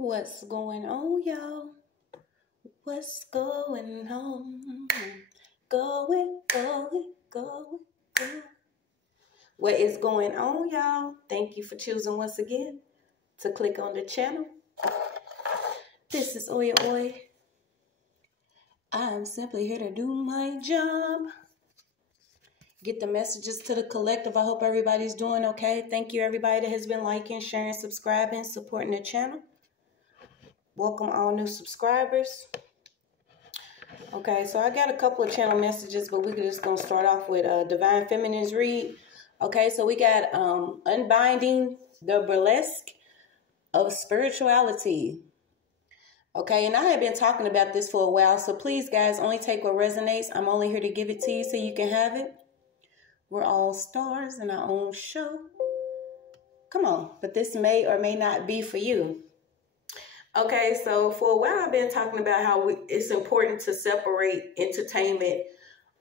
What's going on, y'all? What's going on? Going. What is going on, y'all? Thank you for choosing once again to click on the channel. This is OYAOY. I'm simply here to do my job. Get the messages to the collective. I hope everybody's doing okay. Thank you, everybody that has been liking, sharing, subscribing, supporting the channel. Welcome all new subscribers. Okay, so I got a couple of channel messages, but we're just going to start off with Divine Feminine's read. Okay, so we got Unbinding the Burlesque of Spirituality. Okay, and I have been talking about this for a while, so please, guys, only take what resonates. I'm only here to give it to you so you can have it. We're all stars in our own show. Come on, but this may or may not be for you. Okay, so for a while I've been talking about how it's important to separate entertainment,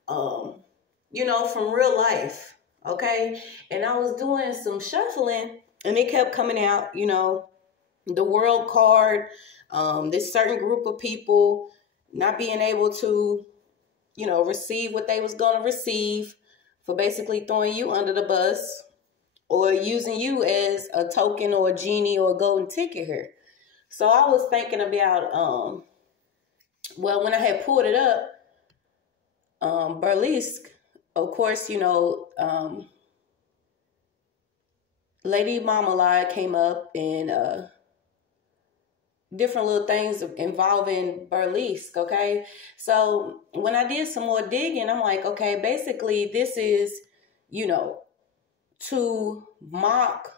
you know, from real life. Okay, and I was doing some shuffling, and it kept coming out, you know, the world card, this certain group of people not being able to, you know, receive what they was going to receive for basically throwing you under the bus or using you as a token or a genie or a golden ticket here. So I was thinking about, well, when I had pulled it up, Burlesque, of course, you know, Lady Marmalade came up and different little things involving Burlesque, okay? So when I did some more digging, I'm like, okay, basically this is, you know, to mock,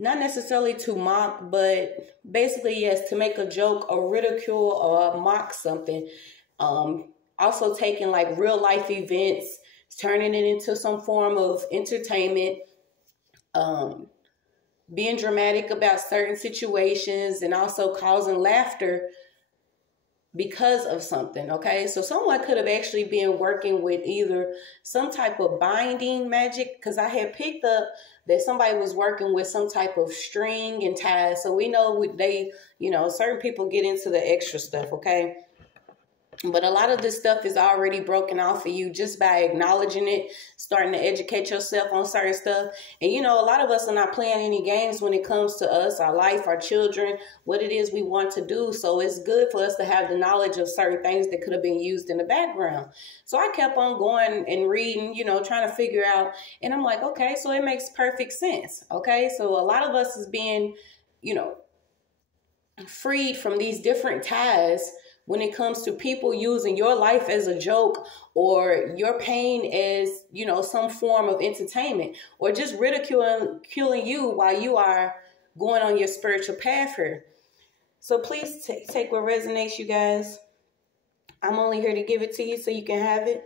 not necessarily to mock, but basically, yes, to make a joke or ridicule or mock something. Also taking like real life events, turning it into some form of entertainment, being dramatic about certain situations, and also causing laughter because of something, okay? So someone could have actually been working with either some type of binding magic, because I had picked up that somebody was working with some type of string and ties. So we know they, you know, certain people get into the extra stuff, okay? But a lot of this stuff is already broken off for you just by acknowledging it, starting to educate yourself on certain stuff. And, you know, a lot of us are not playing any games when it comes to us, our life, our children, what it is we want to do. So it's good for us to have the knowledge of certain things that could have been used in the background. So I kept on going and reading, you know, trying to figure out. And I'm like, okay, so it makes perfect sense. Okay, so a lot of us is being, you know, freed from these different ties when it comes to people using your life as a joke or your pain as, you know, some form of entertainment, or just ridiculing you while you are going on your spiritual path here. So please take what resonates, you guys. I'm only here to give it to you so you can have it.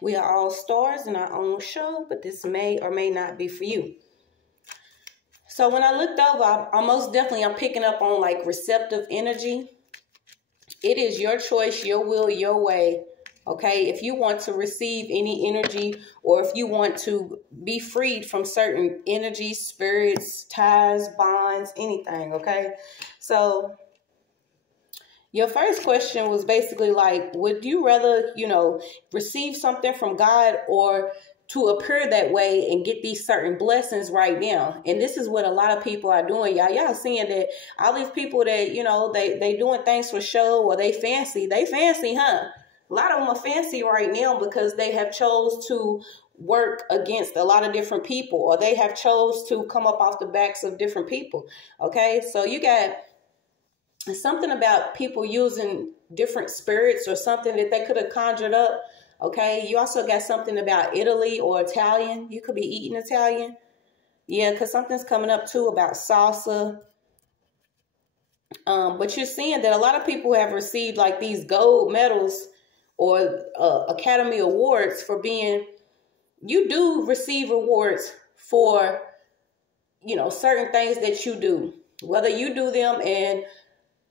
We are all stars in our own show, but this may or may not be for you. So when I looked over, I'm picking up on like receptive energy. It is your choice, your will, your way, okay? If you want to receive any energy, or if you want to be freed from certain energies, spirits, ties, bonds, anything, okay? So your first question was basically like, would you rather, you know, receive something from God or to appear that way and get these certain blessings right now? And this is what a lot of people are doing, y'all. Y'all seeing that all these people that, you know, they doing things for show, or they fancy, huh? A lot of them are fancy right now because they have chose to work against a lot of different people, or they have chose to come up off the backs of different people, okay? So you got something about people using different spirits or something that they could have conjured up. Okay, you also got something about Italy or Italian. You could be eating Italian. Yeah, because something's coming up too about salsa. But you're seeing that a lot of people have received like these gold medals or Academy Awards for being, you do receive rewards for, you know, certain things that you do. Whether you do them in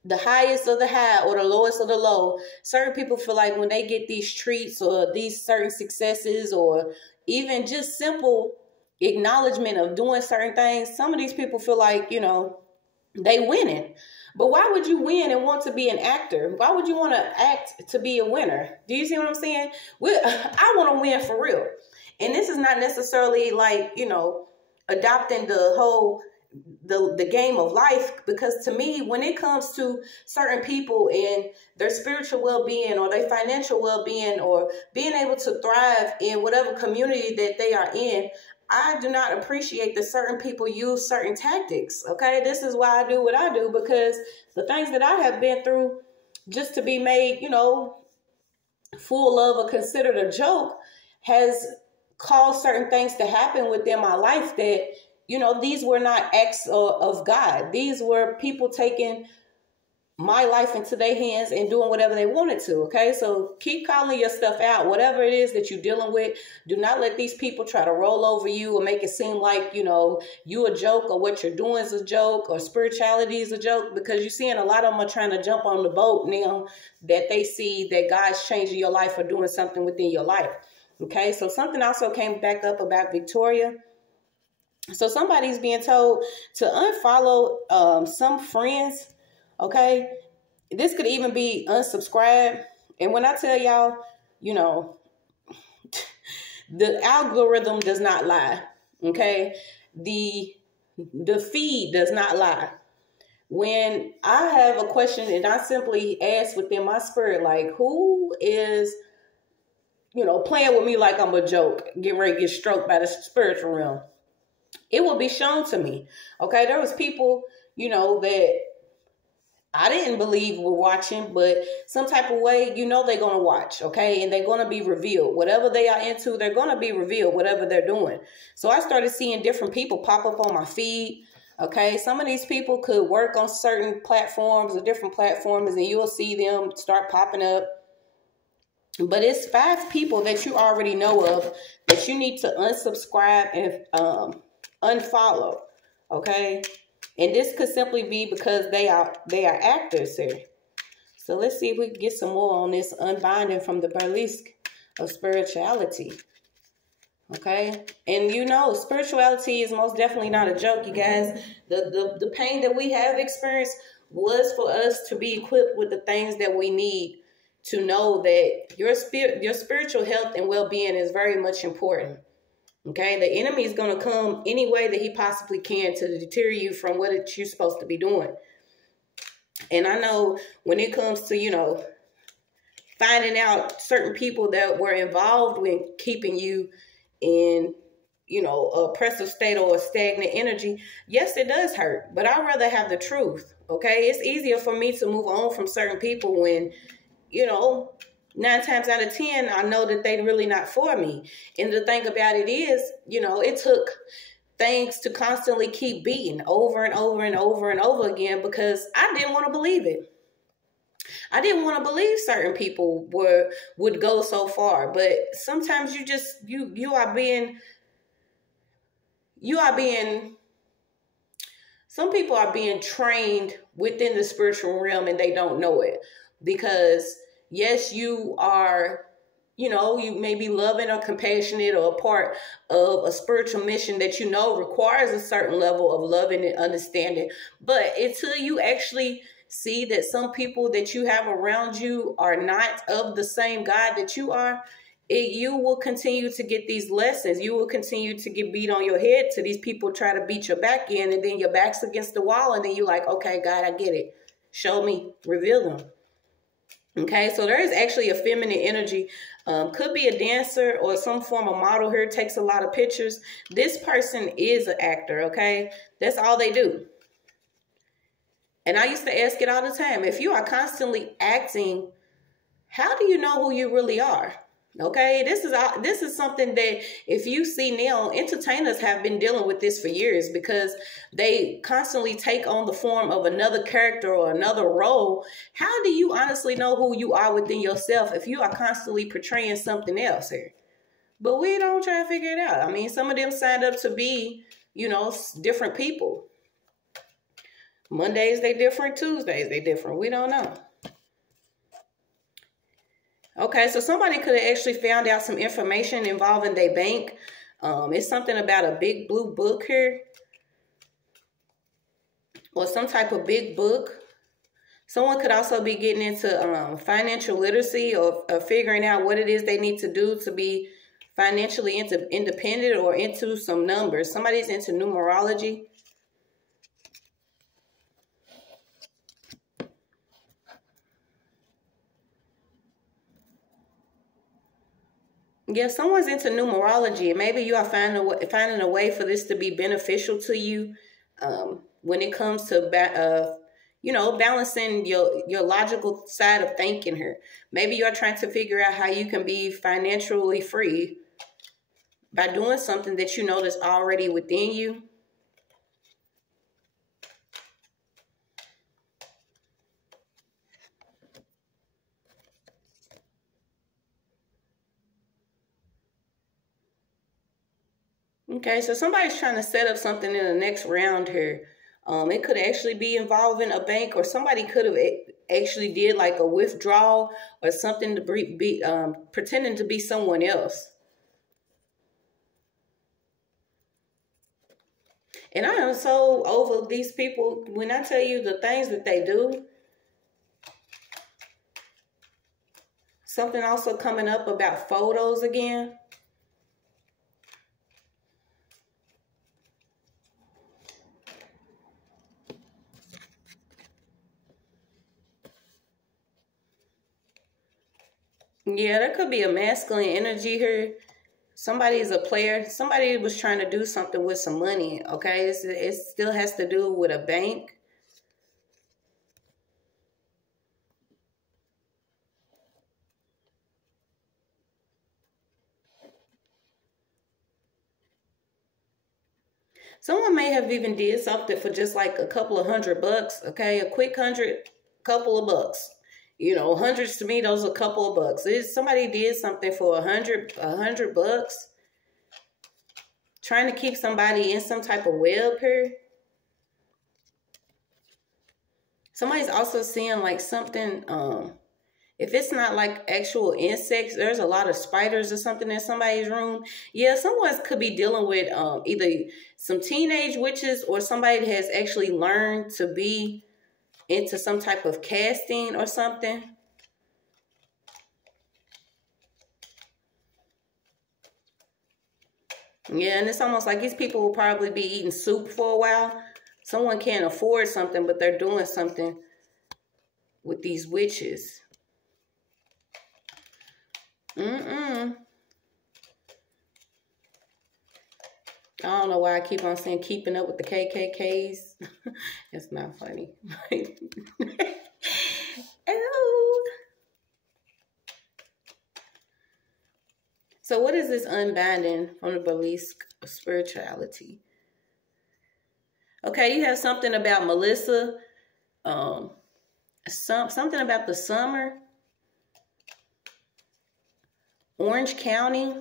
the highest of the high or the lowest of the low, certain people feel like when they get these treats or these certain successes, or even just simple acknowledgement of doing certain things, some of these people feel like, you know, They winning. But why would you win and want to be an actor? Why would you want to act to be a winner? Do you see what I'm saying? I want to win for real. And this is not necessarily like, you know, adopting the whole the game of life, because to me, when it comes to certain people and their spiritual well-being or their financial well-being or being able to thrive in whatever community that they are in, I do not appreciate that certain people use certain tactics. Okay, this is why I do what I do, because the things that I have been through just to be made, you know, full of or considered a joke has caused certain things to happen within my life that, you know, these were not acts of God. These were people taking my life into their hands and doing whatever they wanted to. Okay, so keep calling your stuff out. Whatever it is that you're dealing with, do not let these people try to roll over you or make it seem like, you know, you a joke or what you're doing is a joke or spirituality is a joke, because you're seeing a lot of them are trying to jump on the boat now that they see that God's changing your life or doing something within your life. Okay, so something also came back up about Victoria. So somebody's being told to unfollow some friends. Okay, this could even be unsubscribe. And when I tell y'all, you know, the algorithm does not lie. Okay, the feed does not lie. When I have a question and I simply ask within my spirit, like, who is, you know, playing with me like I'm a joke, getting ready to get stroked by the spiritual realm, it will be shown to me. Okay, there was people, you know, that I didn't believe were watching, but some type of way, you know, they're going to watch, okay? And they're going to be revealed. Whatever they are into, they're going to be revealed, whatever they're doing. So I started seeing different people pop up on my feed, okay? Some of these people could work on certain platforms or different platforms, and you'll see them start popping up. But it's 5 people that you already know of that you need to unsubscribe and unfollow, okay? And this could simply be because they are actors here. So let's see if we can get some more on this unbinding from the Burlesque of spirituality. Okay? And you know, spirituality is most definitely not a joke, you guys. The pain that we have experienced was for us to be equipped with the things that we need to know that your spiritual health and well-being is very much important. Okay, the enemy is going to come any way that he possibly can to deter you from what you're supposed to be doing. And I know when it comes to, you know, finding out certain people that were involved with keeping you in, you know, a oppressive state or a stagnant energy, yes, it does hurt. But I'd rather have the truth. Okay, it's easier for me to move on from certain people when, you know, 9 times out of 10, I know that they're really not for me. And the thing about it is, you know, it took things to constantly keep beating over and over and over and over again because I didn't want to believe it. I didn't want to believe certain people would go so far. But sometimes you just, you are being, some people are being trained within the spiritual realm and they don't know it. Because yes, you are, you know, you may be loving or compassionate or a part of a spiritual mission that you know requires a certain level of loving and understanding. But until you actually see that some people that you have around you are not of the same God that you are, you will continue to get these lessons. You will continue to get beat on your head till these people try to beat your back in, and then your back's against the wall, and then you're like, okay, God, I get it. Show me, reveal them. Okay, so there is actually a feminine energy. Could be a dancer or some form of model here. Takes a lot of pictures. This person is an actor, okay? That's all they do. And I used to ask it all the time. If you are constantly acting, how do you know who you really are? Okay, this is something that if you see now, entertainers have been dealing with this for years because they constantly take on the form of another character or another role. How do you honestly know who you are within yourself if you are constantly portraying something else here? But we don't try to figure it out. I mean, some of them signed up to be, you know, different people. Mondays, they different. Tuesdays, they different. We don't know. Okay, so somebody could have actually found out some information involving their bank. It's something about a big blue book here. or some type of big book. Someone could also be getting into financial literacy or figuring out what it is they need to do to be financially independent or into some numbers. Somebody's into numerology. Yeah, someone's into numerology, and maybe you are finding a way for this to be beneficial to you when it comes to balancing your logical side of thinking here. Maybe you're trying to figure out how you can be financially free by doing something that you know that's already within you. Okay, so somebody's trying to set up something in the next round here. It could actually be involving a bank, or somebody could have actually did like a withdrawal or something to be pretending to be someone else. And I am so over these people when I tell you the things that they do. Something also coming up about photos again. Yeah, there could be a masculine energy here. Somebody is a player. Somebody was trying to do something with some money, okay? It still has to do with a bank. Someone may have even did something for just like a couple of $100, okay? A quick couple of bucks. You know, hundreds to me, those are a couple of bucks. Somebody did something for $100, trying to keep somebody in some type of web here. Somebody's also seeing like something, if it's not like actual insects, there's a lot of spiders or something in somebody's room. Yeah, someone could be dealing with either some teenage witches or somebody that has actually learned to be into some type of casting or something. Yeah, and it's almost like these people will probably be eating soup for a while. Someone can't afford something, but they're doing something with these witches. I don't know why I keep on saying keeping up with the KKKs. It's not funny. Hello. So what is this unbinding from the Burlesque of spirituality? Okay, you have something about Melissa. Something about the summer. Orange County.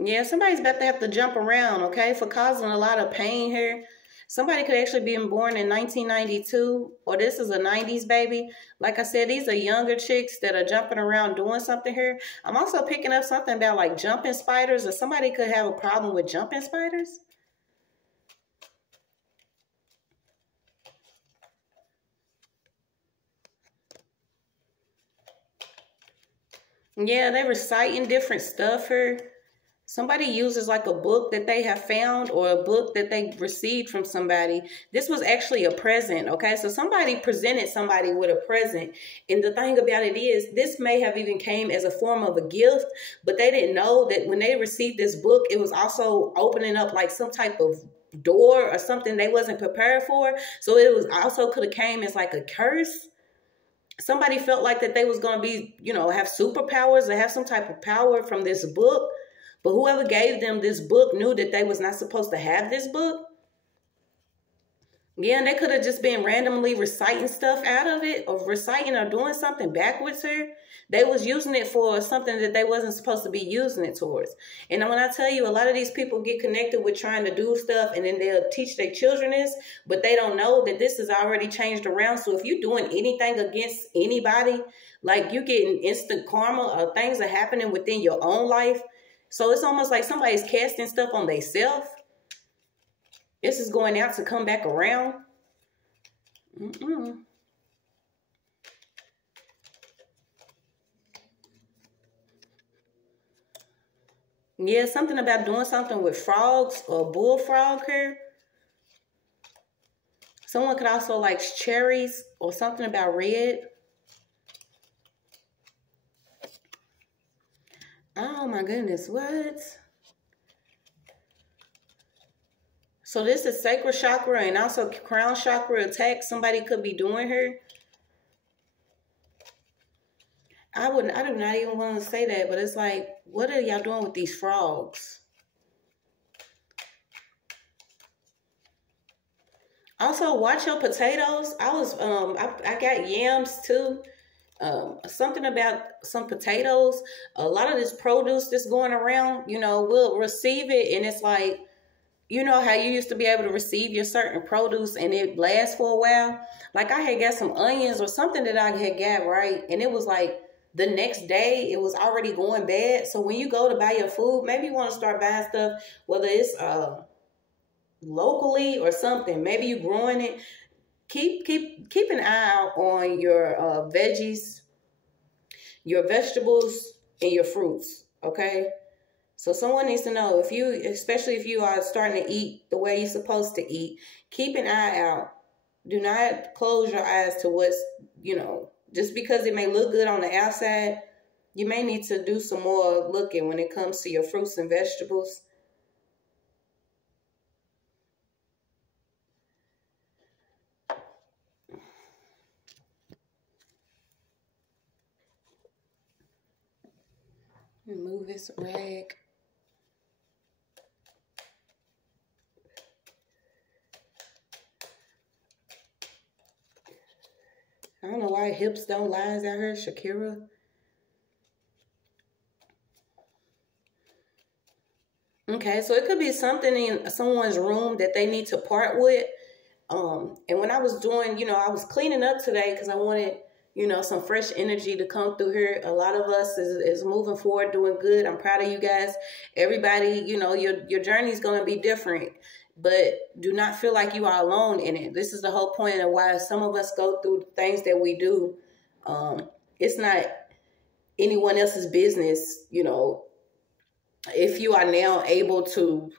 Yeah, somebody's about to have to jump around, okay, for causing a lot of pain here. Somebody could actually be born in 1992, or this is a 90s baby. Like I said, these are younger chicks that are jumping around doing something here. I'm also picking up something about like jumping spiders, or somebody could have a problem with jumping spiders. Yeah, they're reciting different stuff here. Somebody uses like a book that they have found or a book that they received from somebody. This was actually a present, okay? So somebody presented somebody with a present. And the thing about it is, this may have even came as a form of a gift, but they didn't know that when they received this book, it was also opening up like some type of door or something they wasn't prepared for. So it was also could have came as like a curse. Somebody felt like that they was going to be, you know, have superpowers or have some type of power from this book. But whoever gave them this book knew that they was not supposed to have this book. Yeah, and they could have just been randomly reciting stuff out of it, or reciting or doing something backwards here. They was using it for something that they wasn't supposed to be using it towards. And when I tell you, a lot of these people get connected with trying to do stuff, and then they'll teach their children this, but they don't know that this is already changed around. So if you're doing anything against anybody, like you getting instant karma or things are happening within your own life, So it's almost like somebody's casting stuff on themselves. This is going out to come back around. Yeah, something about doing something with frogs or bullfrog here. Someone could also like cherries or something about red. Oh my goodness, what? So this is sacral chakra and also crown chakra attack somebody could be doing here. I do not even want to say that, but it's like, what are y'all doing with these frogs? Also, watch your potatoes. I got yams too. Something about some potatoes. A lot of this produce that's going around, you know, we'll receive it, and it's like, you know how you used to be able to receive your certain produce and it lasts for a while? Like I had got some onions or something that I had got, right? And it was like the next day it was already going bad. So when you go to buy your food, maybe you want to start buying stuff, whether it's locally or something. Maybe you growing it. Keep an eye out on your veggies, your vegetables, and your fruits, okay? So someone needs to know, if you, especially if you are starting to eat the way you're supposed to eat, keep an eye out. Do not close your eyes to what's, you know, just because it may look good on the outside, you may need to do some more looking when it comes to your fruits and vegetables. Move this rag. I don't know why hips don't lies out here, Shakira. Okay, so it could be something in someone's room that they need to part with. And when I was doing, you know, I was cleaning up today because I wanted, you know, some fresh energy to come through here. A lot of us is moving forward, doing good. I'm proud of you guys. Everybody, you know, your journey is going to be different. But do not feel like you are alone in it. This is the whole point of why some of us go through things that we do. It's not anyone else's business, you know. If you are now able to,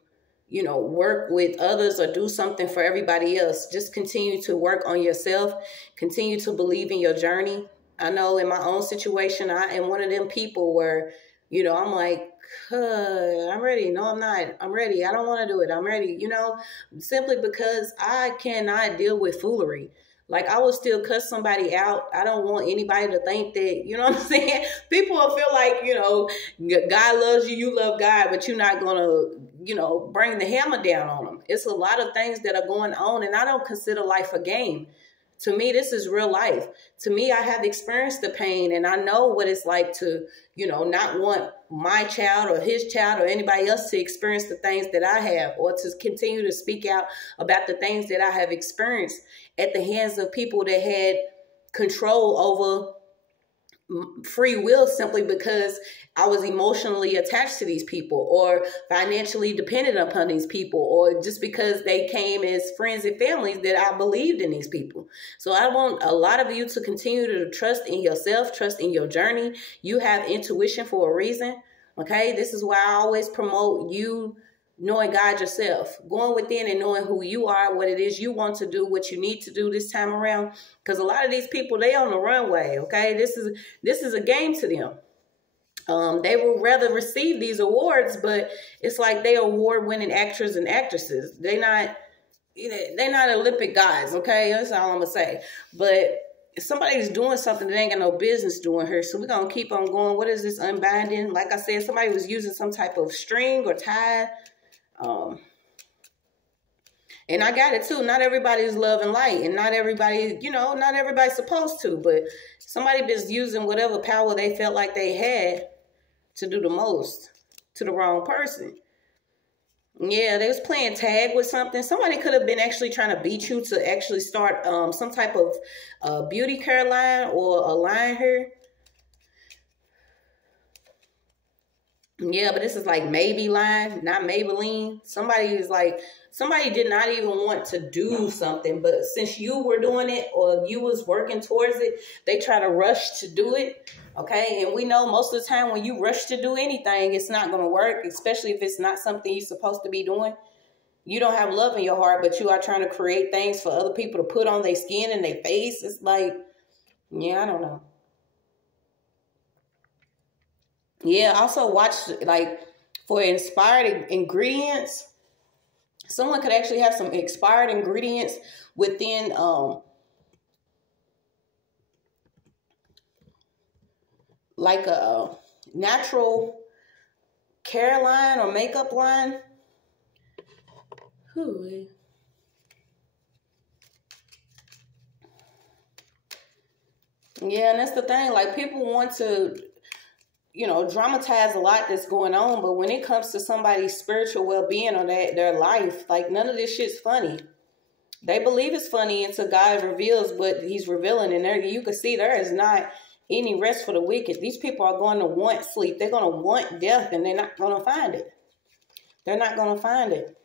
you know, work with others or do something for everybody else, just continue to work on yourself. Continue to believe in your journey. I know in my own situation, I am one of them people where, you know, I'm like, I'm ready. No, I'm not. I'm ready. I don't want to do it. I'm ready. You know, simply because I cannot deal with foolery. Like, I will still cuss somebody out. I don't want anybody to think that, you know what I'm saying? People will feel like, you know, God loves you, you love God, but you're not going to, you know, bring the hammer down on them. It's a lot of things that are going on, and I don't consider life a game. To me, this is real life. To me, I have experienced the pain, and I know what it's like to, you know, not want my child or his child or anybody else to experience the things that I have, or to continue to speak out about the things that I have experienced at the hands of people that had control over free will simply because I was emotionally attached to these people or financially dependent upon these people, or just because they came as friends and families that I believed in these people. So I want a lot of you to continue to trust in yourself, trust in your journey. You have intuition for a reason. Okay. This is why I always promote you knowing God yourself, going within and knowing who you are, what it is you want to do, what you need to do this time around. Because a lot of these people, they on the runway, okay? This is a game to them. They will rather receive these awards, but it's like they award-winning actors and actresses. They're not Olympic guys, okay? That's all I'm gonna say. But if somebody's doing something that ain't got no business doing here, so we're gonna keep on going. What is this unbinding? Like I said, somebody was using some type of string or tie. And I got it too. Not everybody's love and light, and not everybody, you know, not everybody's supposed to, but somebody just using whatever power they felt like they had to do the most to the wrong person. Yeah, they was playing tag with something. Somebody could have been actually trying to beat you to actually start some type of beauty care line or a line here. Yeah, but this is like Maybelline, not Maybelline. Somebody did not even want to do something, but since you were doing it or you was working towards it, they try to rush to do it. Okay, and we know most of the time when you rush to do anything, it's not going to work, especially if it's not something you're supposed to be doing. You don't have love in your heart, but you are trying to create things for other people to put on their skin and their face. It's like, yeah, I don't know. Yeah, also watch, like, for inspired ingredients. Someone could actually have some expired ingredients within like a natural care line or makeup line. Ooh. Yeah, and that's the thing. Like, people want to, you know, dramatize a lot that's going on, but when it comes to somebody's spiritual well-being or their life, like, none of this shit's funny. They believe it's funny until God reveals what he's revealing, and there you can see there is not any rest for the wicked. These people are going to want sleep. They're going to want death, and they're not going to find it. They're not going to find it.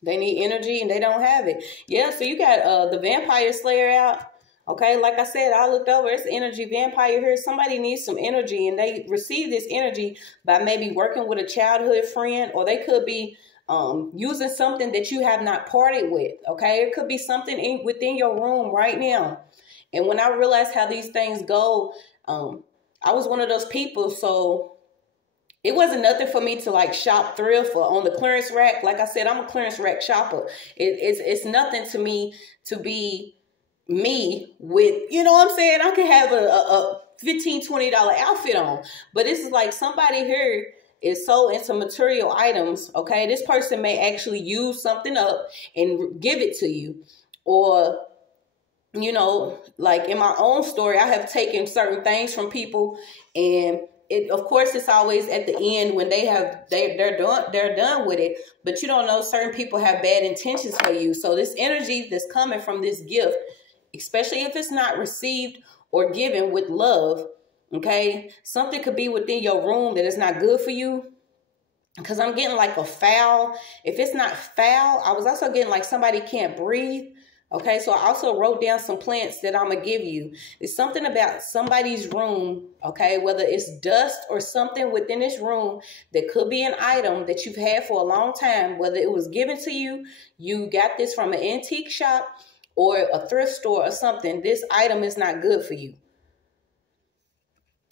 They need energy, and they don't have it. Yeah, so you got the Vampire Slayer out. Okay, like I said, I looked over. It's energy vampire here. Somebody needs some energy, and they receive this energy by maybe working with a childhood friend, or they could be using something that you have not parted with. Okay, it could be something within your room right now. And when I realized how these things go, I was one of those people, so it wasn't nothing for me to like shop thrift or on the clearance rack. Like I said, I'm a clearance rack shopper. It's nothing to me to be me with, you know what I'm saying? I can have a $15, $20 outfit on, but this is like somebody here is so into material items. Okay, this person may actually use something up and give it to you, or, you know, like in my own story, I have taken certain things from people, and of course, it's always at the end when they're done with it. But you don't know, certain people have bad intentions for you. So this energy that's coming from this gift, especially if it's not received or given with love, okay, something could be within your room that is not good for you. Because I'm getting like a foul. If it's not foul, I was also getting like somebody can't breathe. Okay, so I also wrote down some plants that I'm going to give you. It's something about somebody's room, okay, whether it's dust or something within this room that could be an item that you've had for a long time, whether it was given to you, you got this from an antique shop or a thrift store or something. This item is not good for you.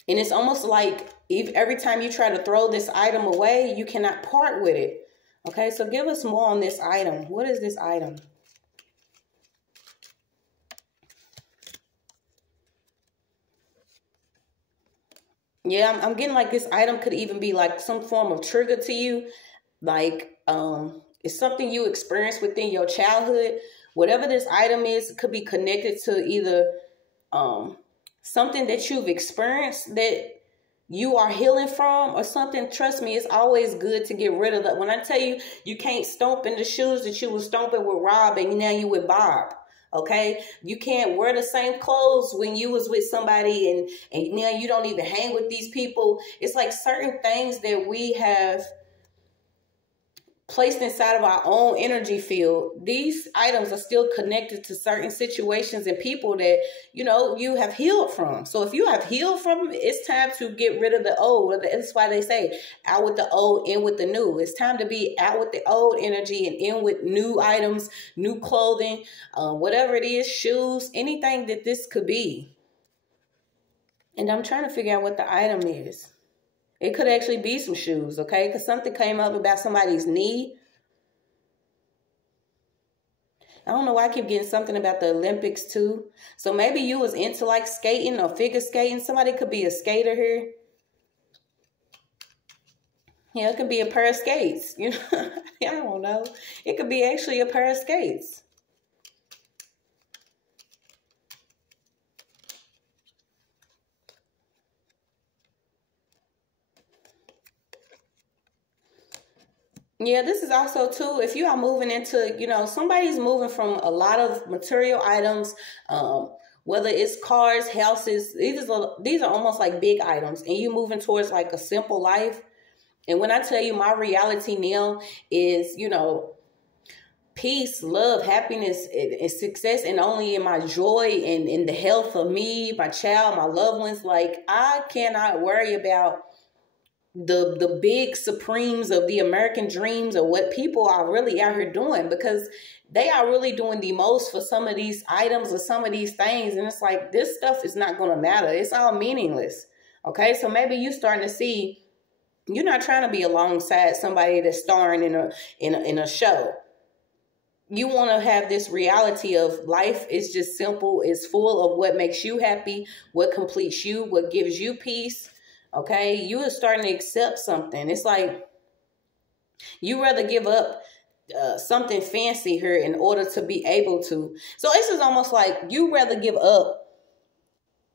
And it's almost like every time you try to throw this item away, you cannot part with it. Okay, so give us more on this item. What is this item? Yeah, I'm getting like this item could even be like some form of trigger to you. Like, it's something you experienced within your childhood. Whatever this item is, it could be connected to either something that you've experienced that you are healing from, or something. Trust me, it's always good to get rid of that. When I tell you, you can't stomp in the shoes that you were stomping with Rob and now you with Bob. Okay, you can't wear the same clothes when you was with somebody and now you don't even hang with these people. It's like certain things that we have placed inside of our own energy field. These items are still connected to certain situations and people that, you know, you have healed from. So if you have healed from, it's time to get rid of the old. That's why they say out with the old, in with the new. It's time to be out with the old energy and in with new items, new clothing, whatever it is, shoes, anything that this could be. And I'm trying to figure out what the item is. It could actually be some shoes, okay? Because something came up about somebody's knee. I don't know why I keep getting something about the Olympics too. So maybe you was into like skating or figure skating. Somebody could be a skater here. Yeah, it could be a pair of skates. You know, I don't know. It could be actually a pair of skates. Yeah, this is also too, if you are moving into, you know, somebody's moving from a lot of material items, whether it's cars, houses, these are almost like big items, and you moving towards like a simple life. And when I tell you my reality now is, you know, peace, love, happiness, and success, and only in my joy and in the health of me, my child, my loved ones. Like, I cannot worry about the big supremes of the American dreams or what people are really out here doing, because they are really doing the most for some of these items or some of these things. And it's like, this stuff is not going to matter. It's all meaningless. Okay. So maybe you starting to see, you're not trying to be alongside somebody that's starring in a show. You want to have this reality of life is just simple. It's full of what makes you happy, what completes you, what gives you peace. Okay, you are starting to accept something. It's like you rather give up something fancy here in order to be able to. So this is almost like you rather give up.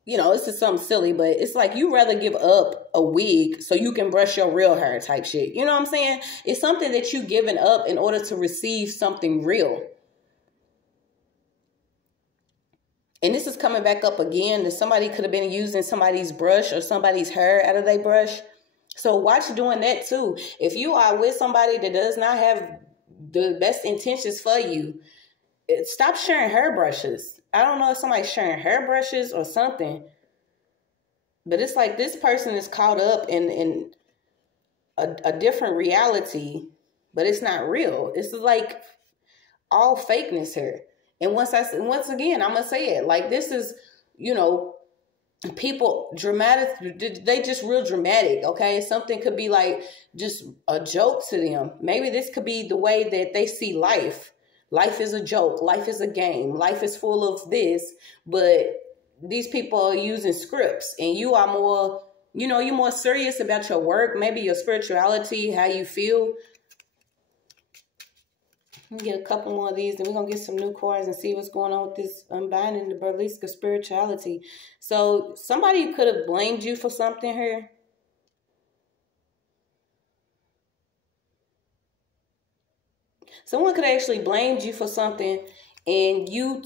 You know, this is something silly, but it's like you rather give up a wig so you can brush your real hair type shit. You know what I'm saying? It's something that you giving up in order to receive something real. And this is coming back up again, that somebody could have been using somebody's brush or somebody's hair out of their brush. So watch doing that too. If you are with somebody that does not have the best intentions for you, stop sharing hairbrushes. I don't know if somebody's sharing hairbrushes or something, but it's like this person is caught up in a different reality, but it's not real. It's like all fakeness here. And once again, I'm going to say it, like, this is, you know, people dramatic, they just real dramatic. Okay. Something could be like just a joke to them. Maybe this could be the way that they see life. Life is a joke. Life is a game. Life is full of this, but these people are using scripts, and you are more, you know, you're more serious about your work, maybe your spirituality, how you feel. Get a couple more of these, then we're going to get some new cards and see what's going on with this Unbinding, the Burlesque of spirituality. So somebody could have blamed you for something here. Someone could have actually blamed you for something, and you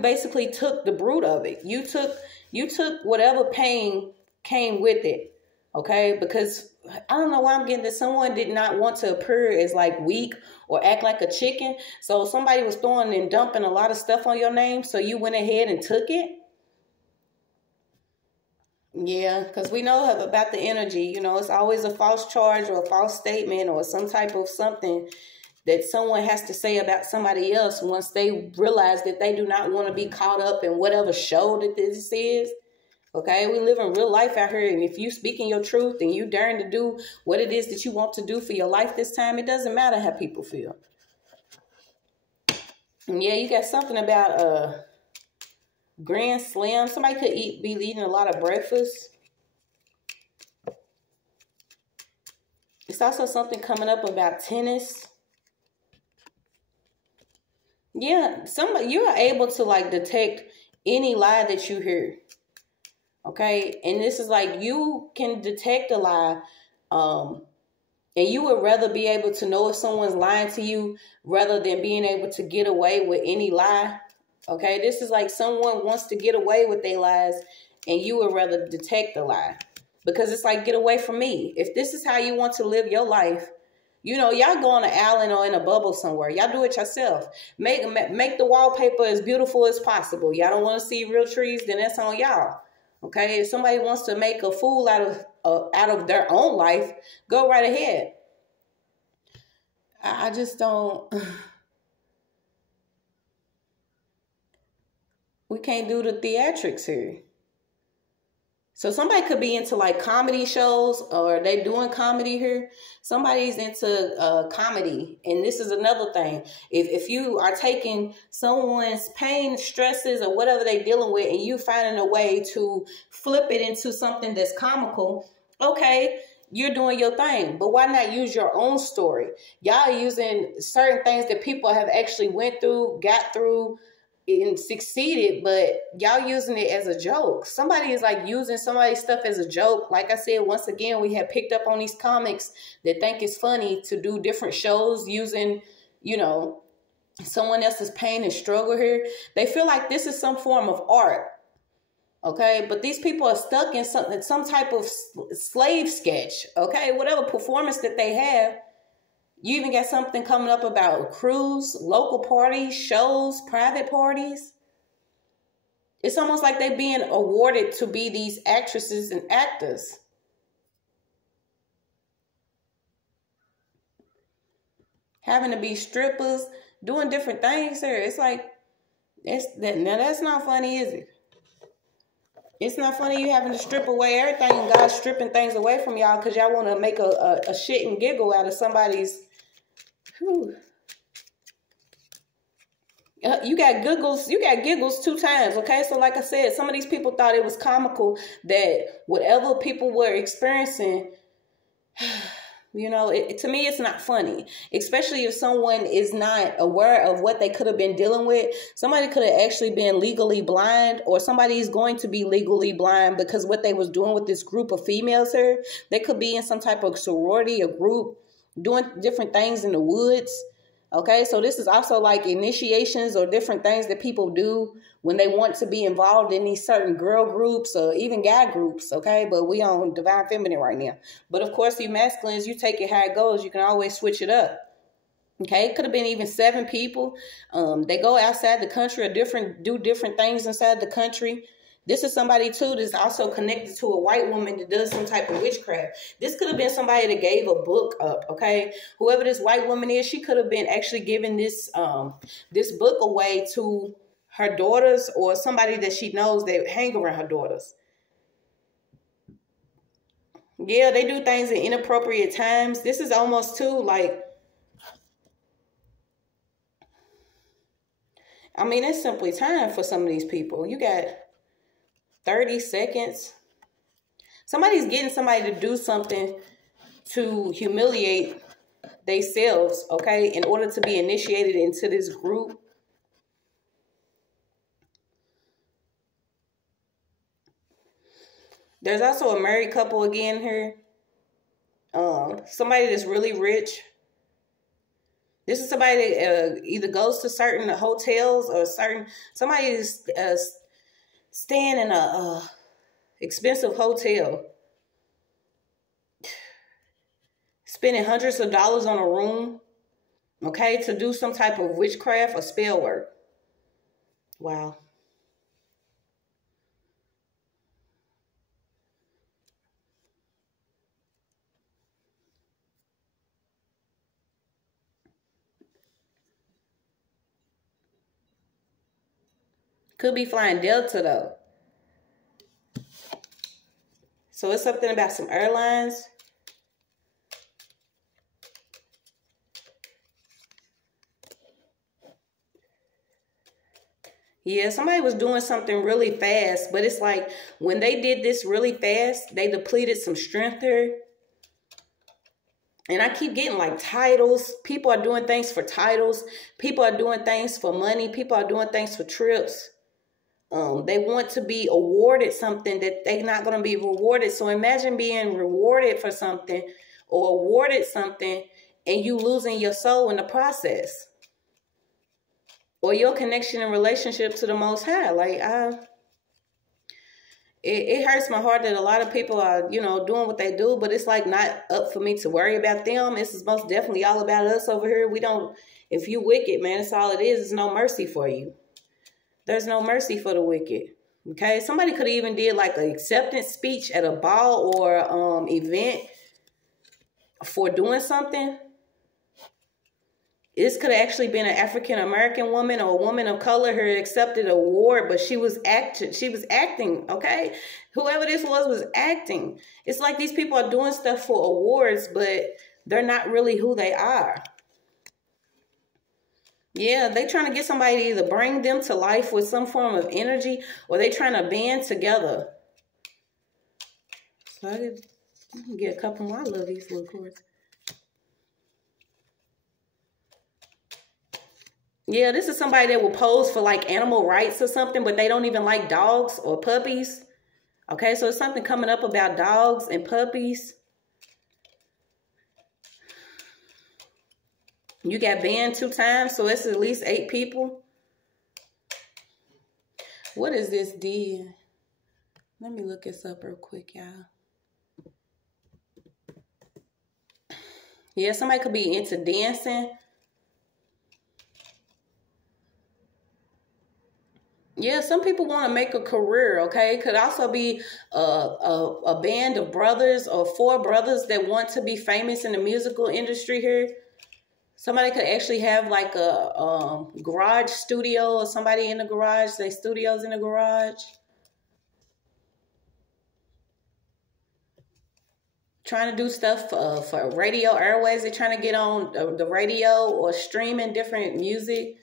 basically took the brunt of it. You took whatever pain came with it. Okay, because I don't know why I'm getting that someone did not want to appear as like weak or act like a chicken. So somebody was throwing and dumping a lot of stuff on your name, so you went ahead and took it. Yeah, because we know about the energy. You know, it's always a false charge or a false statement or some type of something that someone has to say about somebody else once they realize that they do not want to be caught up in whatever show that this is. Okay, we live in real life out here, and if you speaking your truth and you daring to do what it is that you want to do for your life this time, it doesn't matter how people feel. And yeah, you got something about Grand Slam. Somebody could be eating a lot of breakfast. It's also something coming up about tennis. Yeah, you are able to like detect any lie that you hear. Okay, and this is like you can detect a lie, and you would rather be able to know if someone's lying to you rather than being able to get away with any lie. Okay, this is like someone wants to get away with their lies, and you would rather detect the lie, because it's like, get away from me. If this is how you want to live your life, you know, y'all go on an island or in a bubble somewhere. Y'all do it yourself. Make the wallpaper as beautiful as possible. Y'all don't want to see real trees, then that's on y'all. Okay, if somebody wants to make a fool out of their own life, go right ahead. I just don't. We can't do the theatrics here. So somebody could be into like comedy shows, or they doing comedy here. Somebody's into comedy. And this is another thing. If you are taking someone's pain, stresses, or whatever they're dealing with, and you finding a way to flip it into something that's comical, okay, you're doing your thing. But why not use your own story? Y'all using certain things that people have actually went through, got through, and succeeded, but y'all using it as a joke. Somebody is like using somebody's stuff as a joke. Like I said, once again, we have picked up on these comics that think it's funny to do different shows using, you know, someone else's pain and struggle here. They feel like this is some form of art. Okay, but these people are stuck in some type of slave sketch. Okay, whatever performance that they have. You even got something coming up about cruise, local parties, shows, private parties. It's almost like they're being awarded to be these actresses and actors. Having to be strippers, doing different things here. It's like, now that's not funny, is it? It's not funny you having to strip away everything and God stripping things away from y'all because y'all want to make a shit and giggle out of somebody's. Whew. You got giggles 2 times, okay? So like I said, some of these people thought it was comical that whatever people were experiencing, you know, to me, it's not funny, especially if someone is not aware of what they could have been dealing with. Somebody could have actually been legally blind, or somebody is going to be legally blind because what they was doing with this group of females here, they could be in some type of sorority or group doing different things in the woods. Okay, so this is also like initiations or different things that people do when they want to be involved in these certain girl groups or even guy groups. Okay, but we on Divine Feminine right now. But of course, you masculines, you take it how it goes. You can always switch it up. Okay, it could have been even 7 people. They go outside the country or do different things inside the country. This is somebody, too, that's also connected to a white woman that does some type of witchcraft. This could have been somebody that gave a book up, okay? Whoever this white woman is, she could have been actually giving this this book away to her daughters or somebody that she knows that hang around her daughters. Yeah, they do things at inappropriate times. This is almost, too, like, I mean, it's simply time for some of these people. You got 30 seconds. Somebody's getting somebody to do something to humiliate themselves, okay, in order to be initiated into this group. There's also a married couple again here. Somebody that's really rich. This is somebody that either goes to certain hotels or somebody is staying in a expensive hotel, spending hundreds of dollars on a room, okay, to do some type of witchcraft or spell work. Wow. Could be flying Delta, though. So it's something about some airlines. Yeah, somebody was doing something really fast, but it's like when they did this really fast, they depleted some strength here. And I keep getting like titles. People are doing things for titles. People are doing things for money. People are doing things for trips. They want to be awarded something that they're not going to be rewarded. So imagine being rewarded for something or awarded something and you losing your soul in the process. Or your connection and relationship to the Most High. Like, it hurts my heart that a lot of people are, you know, doing what they do, but it's like not up for me to worry about them. This is most definitely all about us over here. We don't, if you wicked, man, that's all it is. There's no mercy for you. There's no mercy for the wicked. Okay, somebody could have even did like an acceptance speech at a ball or event for doing something. This could have actually been an African-American woman or a woman of color who accepted an award, but she was acting, okay? Whoever this was acting. It's like these people are doing stuff for awards, but they're not really who they are. Yeah, they trying to get somebody to either bring them to life with some form of energy or they trying to band together. So I can get a couple more. I love these little cards. Yeah, this is somebody that will pose for like animal rights or something, but they don't even like dogs or puppies. Okay, so it's something coming up about dogs and puppies. You got banned 2 times, so it's at least 8 people. What is this D? Let me look this up real quick, y'all. Yeah, somebody could be into dancing. Yeah, some people want to make a career, okay? It could also be a band of brothers or 4 brothers that want to be famous in the musical industry here. Somebody could actually have like a garage studio, or somebody in the garage, say studios in the garage. Trying to do stuff for radio airways. They're trying to get on the radio or streaming different music.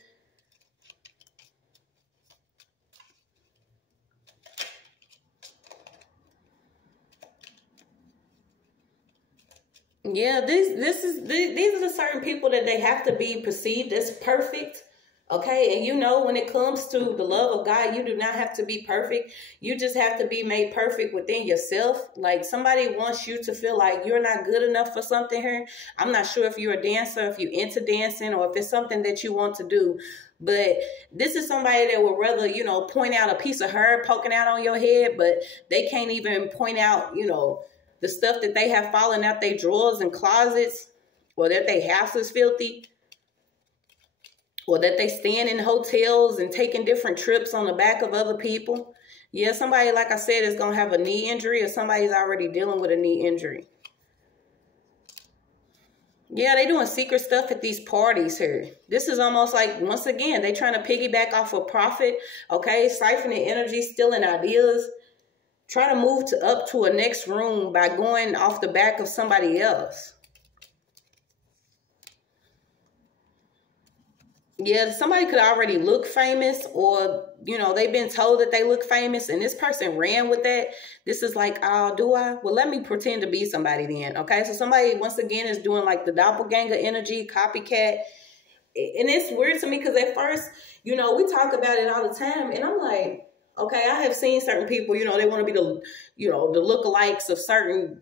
Yeah, these are the certain people that they have to be perceived as perfect. Okay, and you know, when it comes to the love of God, you do not have to be perfect. You just have to be made perfect within yourself. Like, somebody wants you to feel like you're not good enough for something here. I'm not sure if you're a dancer, if you're into dancing, or if it's something that you want to do. But this is somebody that would rather, you know, point out a piece of hair poking out on your head, but they can't even point out, you know, the stuff that they have fallen out their drawers and closets, or that their house is filthy, or that they stand in hotels and taking different trips on the back of other people. Yeah, somebody, like I said, is going to have a knee injury, or somebody's already dealing with a knee injury. Yeah, they doing secret stuff at these parties here. This is almost like, once again, they trying to piggyback off of profit, okay? Siphoning energy, stealing ideas. Try to move up to a next room by going off the back of somebody else. Yeah, somebody could already look famous, or, you know, they've been told that they look famous, and this person ran with that. This is like, oh, do I? Well, let me pretend to be somebody then, okay? So somebody, once again, is doing like the doppelganger energy, copycat. And it's weird to me because at first, you know, we talk about it all the time, and I'm like, okay, I have seen certain people, you know, they want to be the, you know, the lookalikes of certain